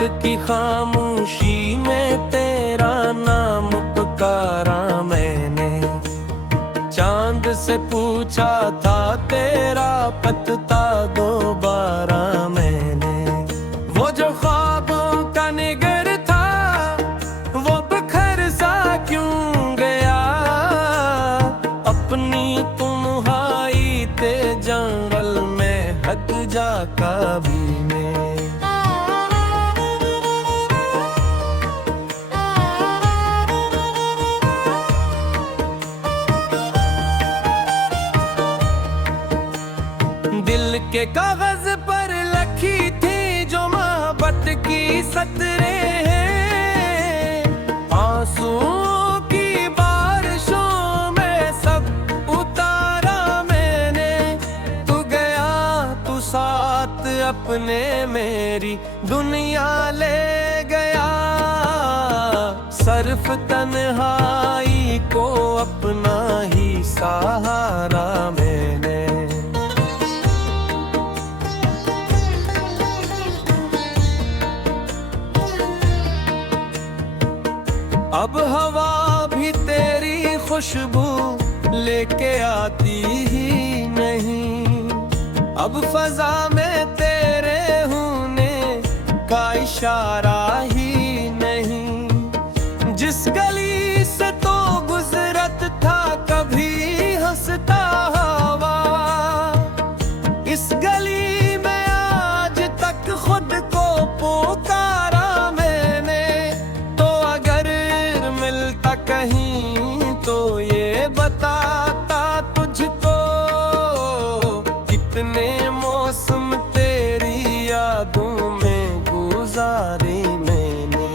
रात की खामोशी में तेरा नाम पुकारा मैंने। चांद से पूछा था तेरा पता दोबारा मैंने। वो जो ख्वाबों का निगर था वो बिखर सा क्यों गया। अपनी तुम्हारी ते जंगल में हट जा कभी मैं। दिल के कागज पर लिखी थी जो मोहब्बत की सतरे हैं। आंसुओं की बारिशों में सब उतारा मैंने। तू गया तू साथ अपने मेरी दुनिया ले गया। सिर्फ तन्हाई को अपना ही सहारा मैंने। अब हवा भी तेरी खुशबू लेके आती ही नहीं। अब फजा में तेरे होने का इशारा ही नहीं। जिस गली से तो गुजरत था कभी हंसता हवा, इस गली में आज तक खुद को पुकारा मैंने। तो अगर मिलता कहीं तो ये बताता तुझको, कितने मौसम तेरी यादों में गुजारे मैंने।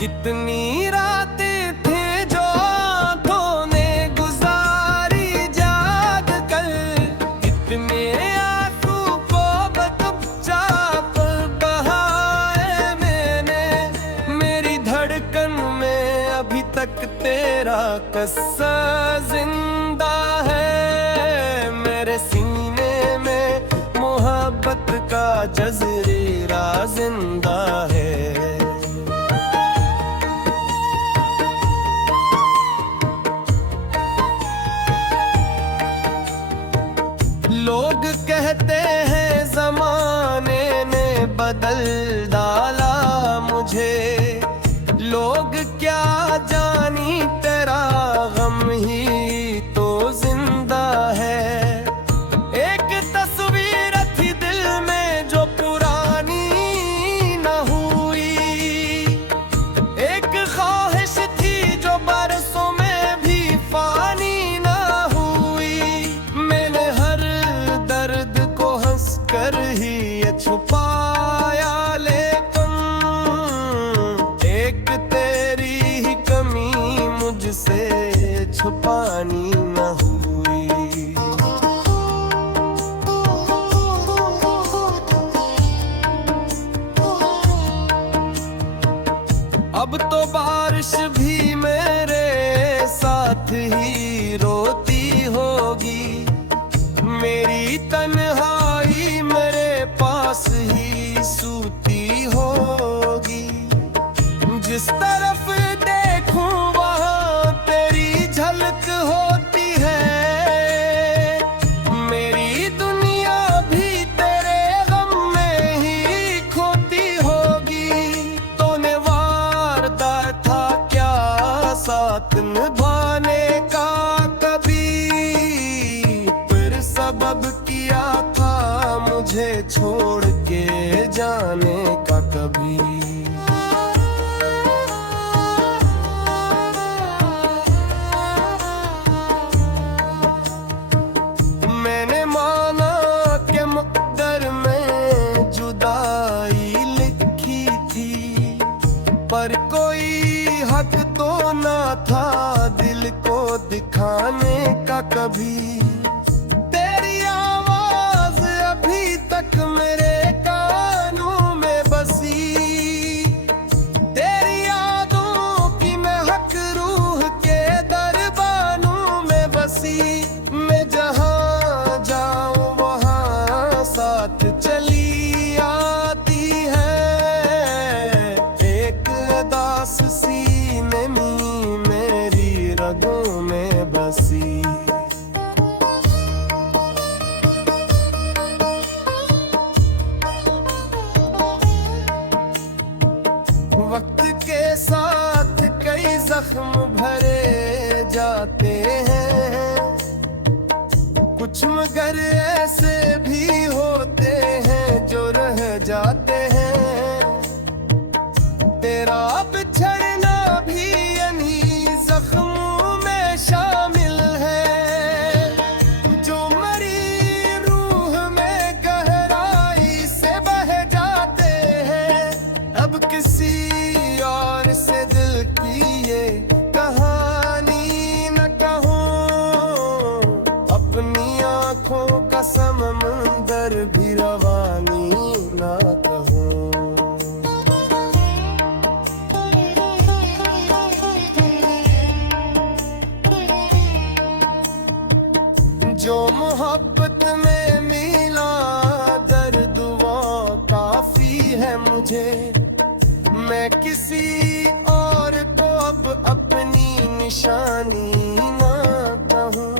कितनी रातें थे जो आंखों ने गुजारी जाग कर। कितने आंसू को चुपचाप बहाए मैंने। मेरी धड़कन में अभी तक तेरा किस्सा जिंदा है। मेरे सीने में मोहब्बत का जज़ीरा जिंदा है। लोग कहते हैं ज़माने ने बदल डाला मुझे। लोग क्या जानी तेरा गम ही तो जिंदा है। एक तस्वीर थी दिल में जो पुरानी न हुई। एक ख्वाहिश थी जो बरसों में भी फानी न हुई। मैंने हर दर्द को हंस कर ही छुपाया, लेकिन एक तेरी ही कमी मुझसे छुपानी न हुई। अब तो बारिश भी मेरे साथ ही रोती होगी। मेरी तन्हाई मेरे पास ही सूती होगी। जिस तरफ देखूं वहां तेरी झलक होती है। मेरी दुनिया भी तेरे गम में ही खोती होगी। तूने वादा था क्या साथ निभाने का कभी, फिर सबब किया था मुझे छोड़ के जाने का कभी। मैंने माना कि मुक़द्दर में जुदाई लिखी थी, पर कोई हक तो ना था दिल को दिखाने का कभी। तेरी आवाज अभी तक मेरे कानों में बसी। तेरी यादों की महक चली आती है, एक अदास सीने में मेरी रगों में बसी। वक्त के साथ कई जख्म भरे जाते हैं, कुछ मगर ऐसे भी होते हैं जो रह जाते हैं। तेरा बिछड़ना भी इन्हीं जख्मों में शामिल है, जो मरी रूह में गहराई से बह जाते हैं। अब किसी और से दिल की ये कहानी न कहूँ, अपनी आँखों का समंदर भी रवानी ना कहूँ। जो मोहब्बत में मिला दर्द वो काफी है मुझे, मैं किसी और को अब अपनी निशानी ना कहूँ।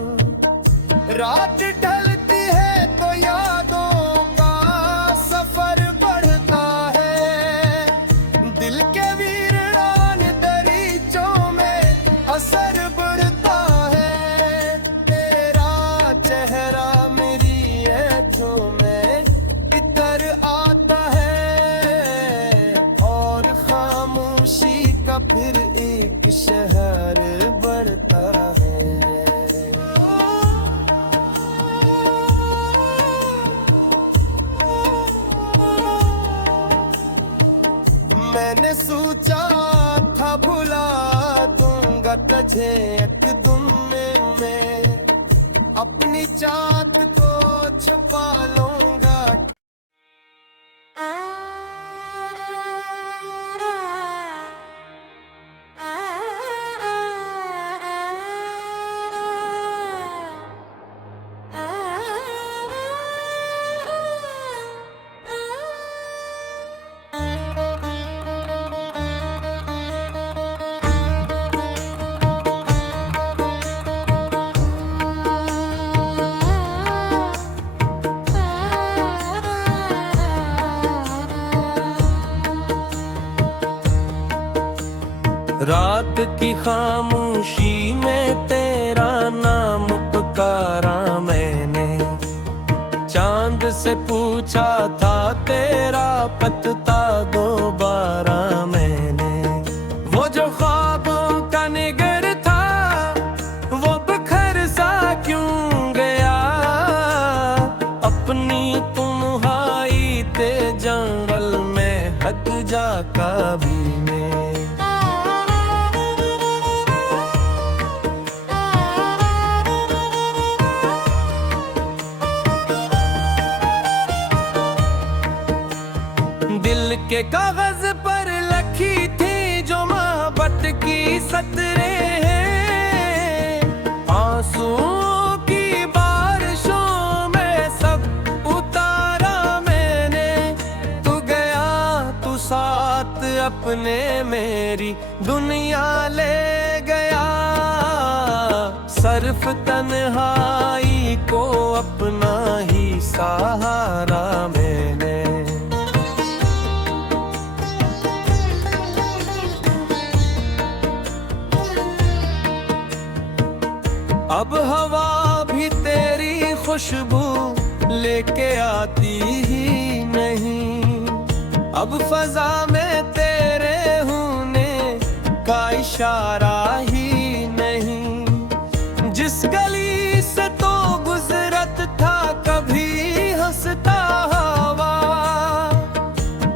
रात ढलती है तो यादों का सफर बढ़ता है, दिल के वीरान दरीचों में असर बढ़ता है। तेरा चेहरा मेरी आँखों में इतर आता है, और खामोशी का फिर एक शहर बढ़ता है। मैंने सोचा था भुला दूंगा तुझे एक दिन में, अपनी चाहत को छुपा लूंगा। रात की खामोशी में तेरा नाम पुकारा मैंने, चांद से पूछा था तेरा पता दोबारा मैंने। वो जो ख्वाबों का निगर था वो बिखर सा क्यों गया, अपनी तुम्हारी ते जंगल में हक जा कभी में। दिल के कागज पर लिखी थी जो मोहब्बत की सतरें हैं, आंसुओं की बारिशों में सब उतारा मैंने। तू गया तू साथ अपने मेरी दुनिया ले गया, सिर्फ तन्हाई को अपना ही सहारा मैंने। अब हवा भी तेरी खुशबू लेके आती ही नहीं, अब फजा में तेरे होने का इशारा ही नहीं। जिस गली से तो गुजरत था कभी हंसता हवा,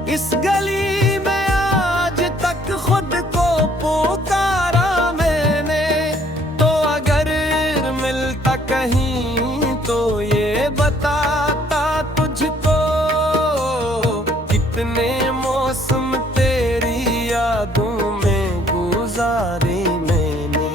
इस गली में आज तक खुद को पुकारा मैंने। तो अगर मिलता कहीं तो ये बताता तुझको, कितने मौसम तेरी यादों में गुजारे मैंने।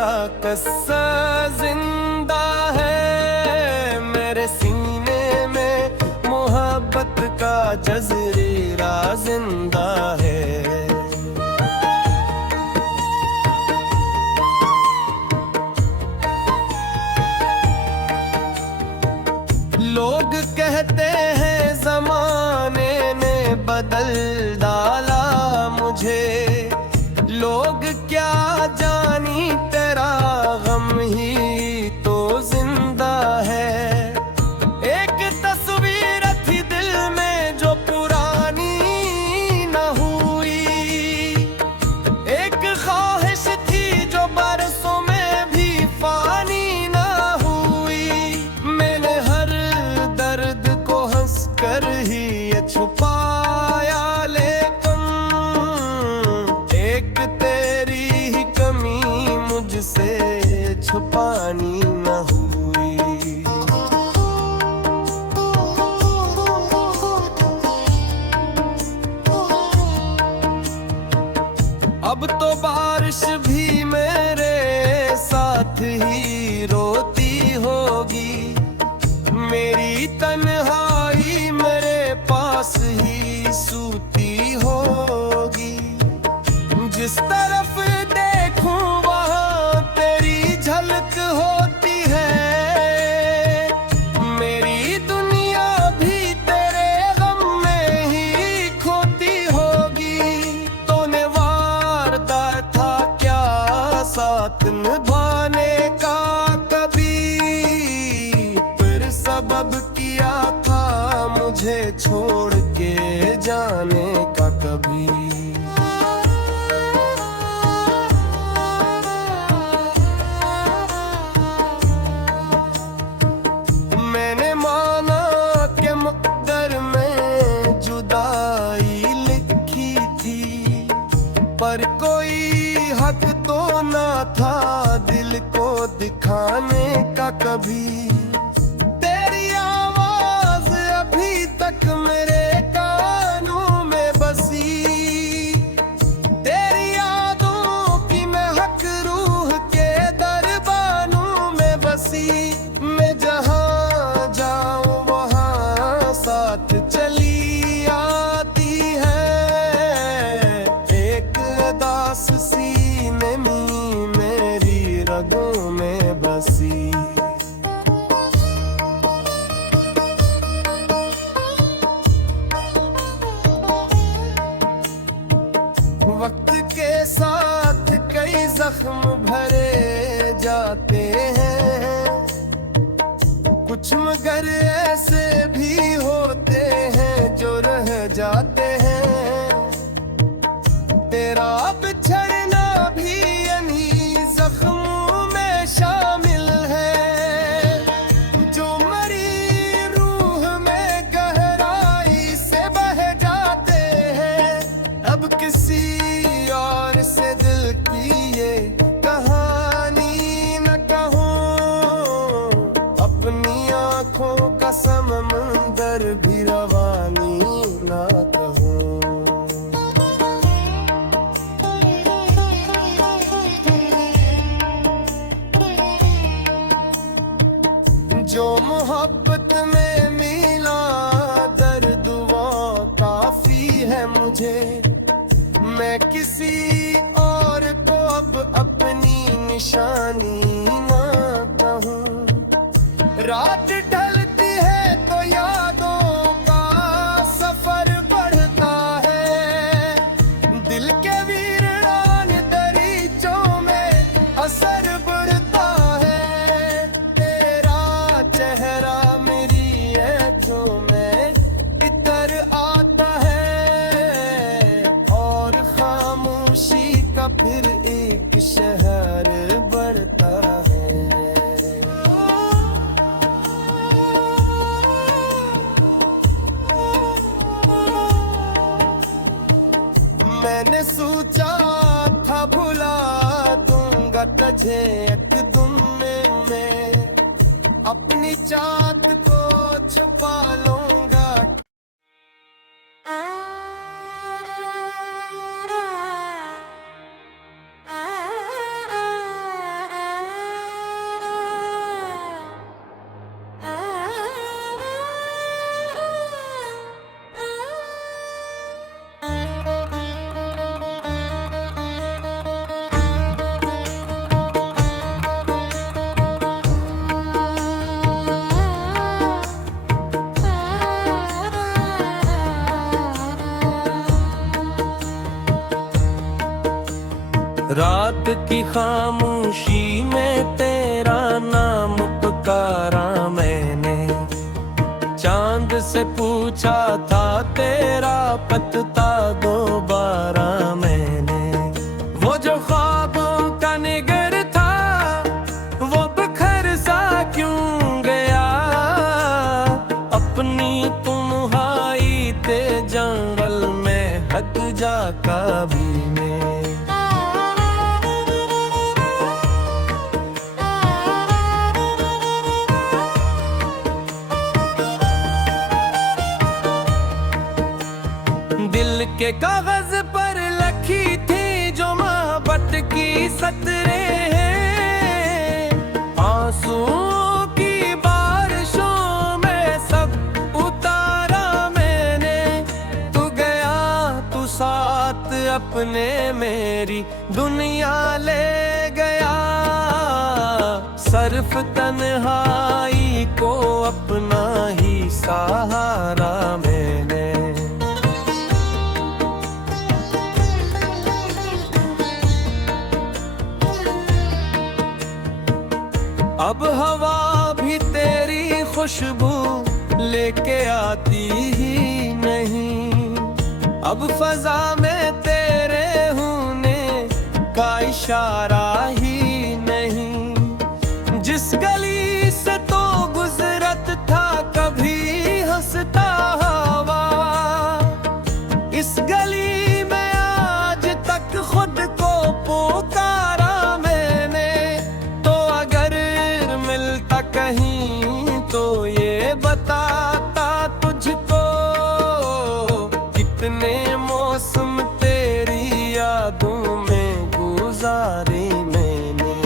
तेरा कस्सा जिंदा है, मेरे सीने में मोहब्बत का जज़ीरा जिंदा है। लोग कहते हैं ज़माने ने बदल डाला मुझे, लोग क्या जानी तेरा गम ही तो जिंदा है। एक तस्वीर थी दिल में जो पुरानी न हुई, एक ख्वाहिश थी जो बरसों में भी फानी न हुई। मैंने हर दर्द को हंस कर ही ये छुपाया, लेकिन एक तेरी ही कमी मुझसे छुपानी न हुई। अब तो बारिश भी मेरे साथ ही रोती होगी, मेरी तन्हाई मेरे पास ही सूती होगी। जिस तरफ देखूं वहां तेरी झलक होती है, मेरी दुनिया भी तेरे गम में ही खोती होगी। तूने वादा था क्या साथ निभाने का कभी, फिर सबब किया था मुझे छोड़ के जाने का कभी। मैंने माना कि मुक़द्दर में जुदाई लिखी थी, पर कोई हक तो ना था दिल को दिखाने का कभी। तेरी आवाज अभी तक मेरे कानों में बसी, तेरी यादों की महक रूह के दरबानों में बसी। मैं जहाँ जाऊँ वहाँ साथ चली आती है, एक उदास सी नमी मेरी रगों में बसी। वक्त के साथ कई जख्म भरे जाते हैं, कुछ मगर ऐसे भी होते हैं जो रह जाते हैं। तेरा बिछड़ना भी इन्हीं जख्मों में शामिल है, जो मरी रूह में गहराई से बह जाते हैं। अब किसी और से दिल की ये कहानी न कहूँ, अपनी आँखों का समंदर भी रवानी न कहूँ। जो मोहब्बत में मिला दर्द वो काफी है मुझे, मैं किसी और को अब अपनी निशानी ना कहूँ। रात ढलती है तो यादों का सफर बढ़ता है, दिल के वीरान दरीचों में असर बढ़ता है। तेरा चेहरा मेरी आँखों में इतर आता है, और खामोशी का फिर एक शहर बढ़ता है। मैंने सोचा था भुला दूंगा तुझे एक दिन में, अपनी चाहत को छुपा लूंगा। रात की खामोशी में तेरा नाम पुकारा मैंने, चांद से पूछा था तेरा पता दोबारा मैंने। वो जो ख्वाबों का निगर था वो बिखर सा क्यों गया, अपनी तुम्हारी ते जंगल में हक जा कभी में। दिल के कागज पर लिखी थी जो मोहब्बत की सतरें हैं, आंसुओं की बारिशों में सब उतारा मैंने। तू गया तू साथ अपने मेरी दुनिया ले गया, सिर्फ तन्हाई को अपना ही सहारा मैंने। अब हवा भी तेरी खुशबू लेके आती ही नहीं, अब फजा में तेरे होने का इशारा ही नहीं। जिस गली से तो गुजरत था कभी हंसता हवा, इस गली में आज तक खुद को पुकारा मैंने। तो अगर मिलता कहीं तो ये बताता तुझको, कितने मौसम तेरी यादों में गुजारे मैंने।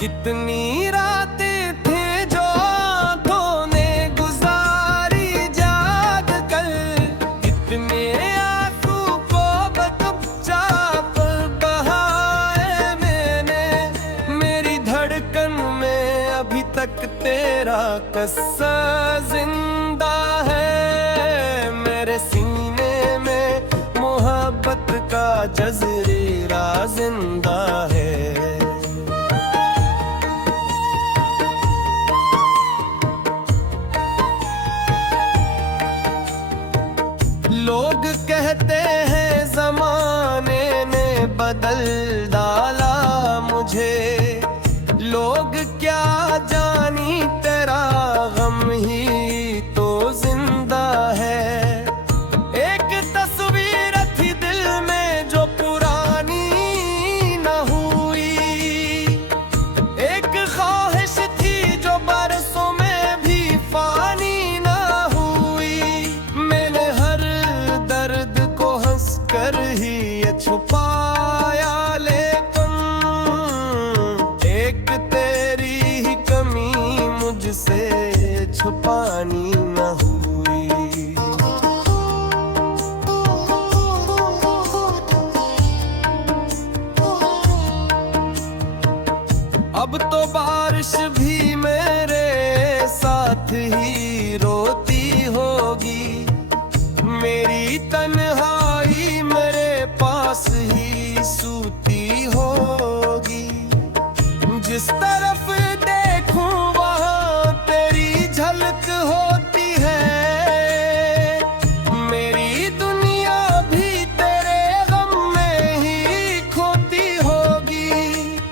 कितनी रातें थे जो आंखों ने गुजारी जाग कर, कितने आंसू को चुपचाप बहाए मैंने। मेरी धड़कन में अभी तक तेरा किस्सा जिंदा है, मेरे सीने में मोहब्बत का जज़ीरा जिंदा है। लोग कहते हैं जमाने ने बदल डाला मुझे, लोग क्या जानी तेरा गम ही तो जिंदा है। एक तस्वीर थी दिल में जो पुरानी न हुई, एक ख्वाहिश थी जो बरसों में भी फानी न हुई। मैंने हर दर्द को हंस कर ही ये छुपाया, लेकिन एक तेरी ही कमी मुझसे छुपानी न हुई। अब तो बारिश भी मेरे साथ ही रोती होगी, मेरी तन्हाई मेरे पास ही सूती होगी। जिस तरफ देखूं वहां तेरी झलक होती है, मेरी दुनिया भी तेरे गम में ही खोती होगी।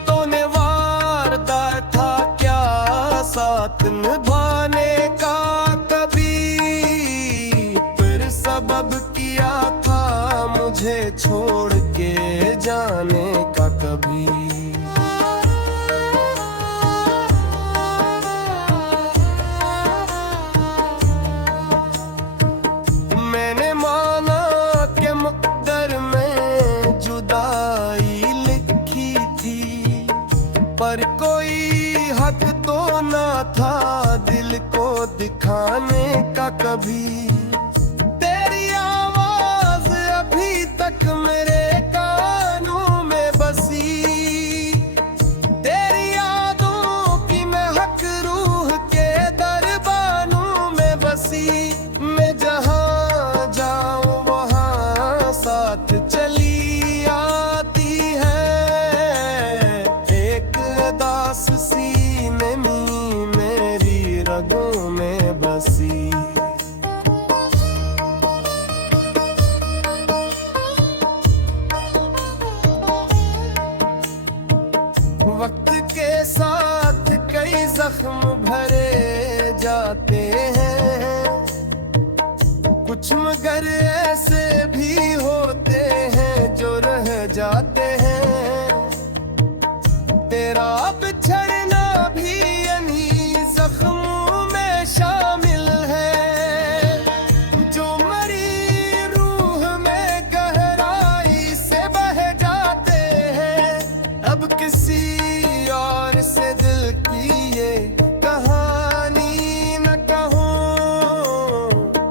तूने वादा था क्या साथ निभाने का कभी, फिर सबब किया था मुझे छोड़ के जाने का कभी। मैंने माना कि मुक़द्दर में जुदाई लिखी थी, पर कोई हक तो ना था दिल को दिखाने का कभी। तेरी आवाज अभी तक मेरे कानों में बसी, तेरी यादों की अक्षर ऐसे भी होते हैं जो रह जाते हैं। तेरा बिछड़ना भी इन्हीं जख्मों में शामिल है, जो मरी रूह में गहराई से बह जाते हैं। अब किसी और से दिल की ये कहानी न कहूँ,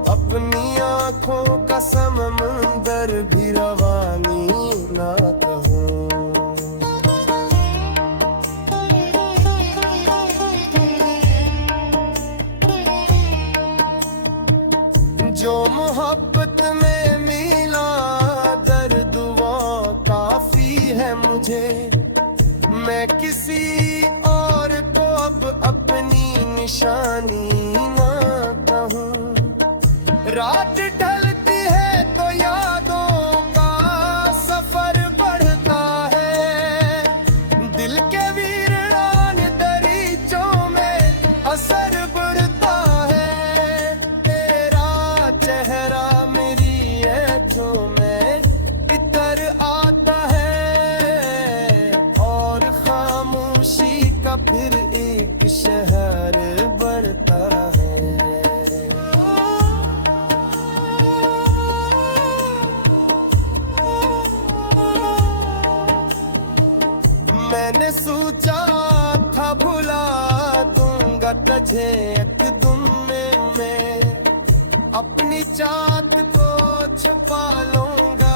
अपनी आँखों का समंदर भी रवानी ना कहूँ। जो मोहब्बत में मिला दर्द वो काफी है मुझे। मैं किसी और को अब अपनी निशानी ना कहूँ। रात ढलती है तो यादों का सफर बढ़ता है, दिल के वीरान दरीचों में असर बढ़ता है। तेरा चेहरा मेरी आँखों में इतर आता है, और खामोशी का फिर एक शहर बढ़ता है। मैंने सोचा था भुला दूंगा तुझे एक दिन में, अपनी चाहत को छुपा लूंगा।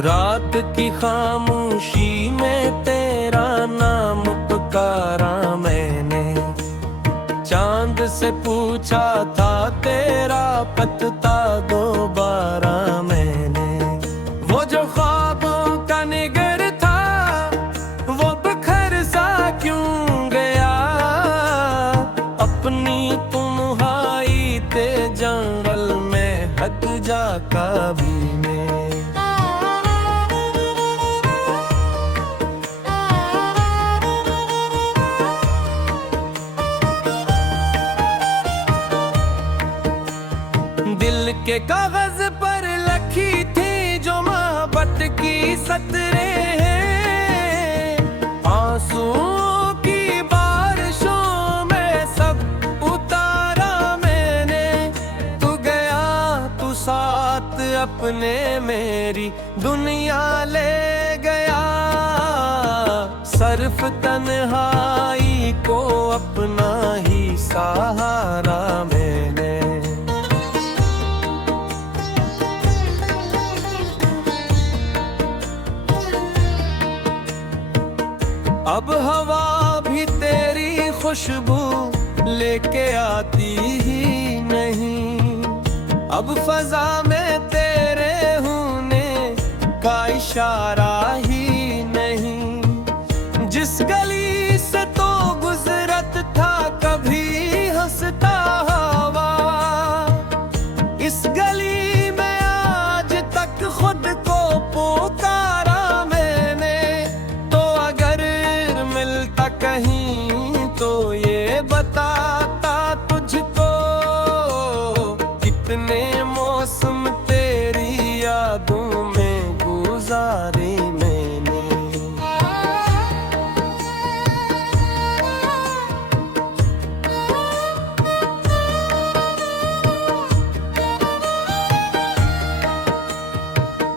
रात की खामोशी में तेरा नाम पुकारा मैंने, चांद से पूछा था तेरा पता दोबारा मैंने। वो जो ख्वाबों का निगर था वो बिखर सा क्यों गया, अपनी तुम्हारी ते जंगल में हक जा कभी में। दिल के कागज पर लिखी थी जो मोहब्बत की सतरें हैं, आंसुओं की बारिशों में सब उतारा मैंने। तू गया तू साथ अपने मेरी दुनिया ले गया, सिर्फ तन्हाई को अपना ही सहारा मैंने। अब हवा भी तेरी खुशबू लेके आती ही नहीं, अब फजा में तेरे होने का इशारा ही नहीं। जिस गली से तो गुजरत था कभी हंसता हवा, इस गली में आज तक खुद को पुकारा मैंने। तो अगर मिलता कहीं तो ये बताता तुझको, कितने मौसम तेरी यादों में गुजारे मैंने।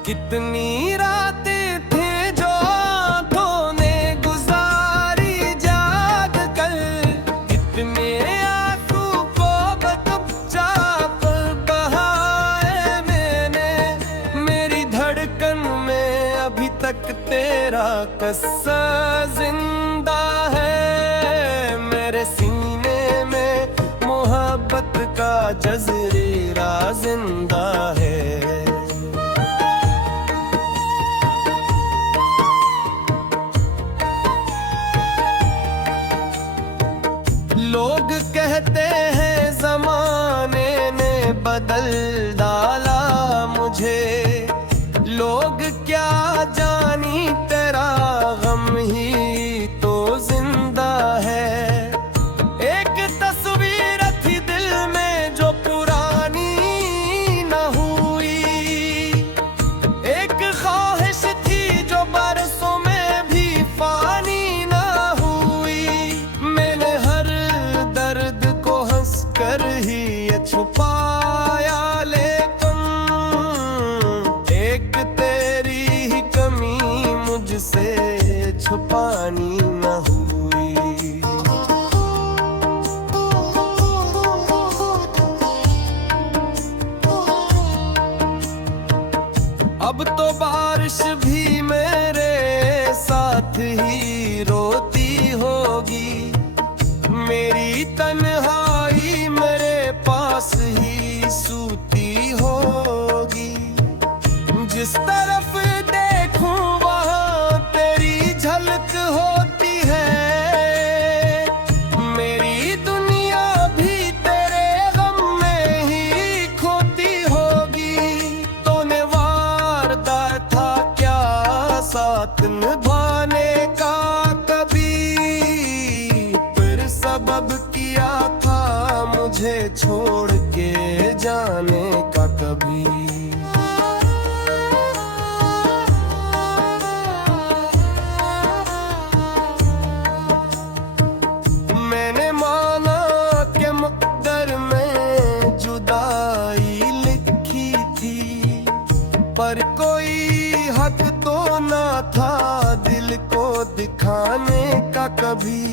कितनी रातें थे जो आंखों ने गुजारी जाग कर, कितने आंसू को चुपचाप बहाए मैंने। मेरी धड़कन में अभी तक तेरा किस्सा जिंदा है, मेरे सीने जज़ीरा जिंदा है। लोग कहते हैं जमाने ने बदल डाला मुझे, लोग क्या जानी तेरा गम ही तो जिंदा है। एक तस्वीर थी दिल में जो पुरानी न हुई, एक ख्वाहिश थी जो बरसों में भी फानी न हुई। मैंने हर दर्द को हंस कर ही ये छुपाया, लेकिन एक तेरी ही कमी मुझसे छुपानी न हुई। अब तो बारिश भी मेरे साथ ही रोती होगी, मेरी तन्हाई मेरे पास ही सूती होगी। जिस तरफ देखूं वहां तेरी झलक होती है, मेरी दुनिया भी तेरे गम में ही खोती होगी। तूने वादा था क्या साथ निभाने का कभी, फिर सबब किया था मुझे छोड़ के जाने का कभी। मैंने माना कि मुक़द्दर में जुदाई लिखी थी, पर कोई हक तो ना था दिल को दिखाने का कभी।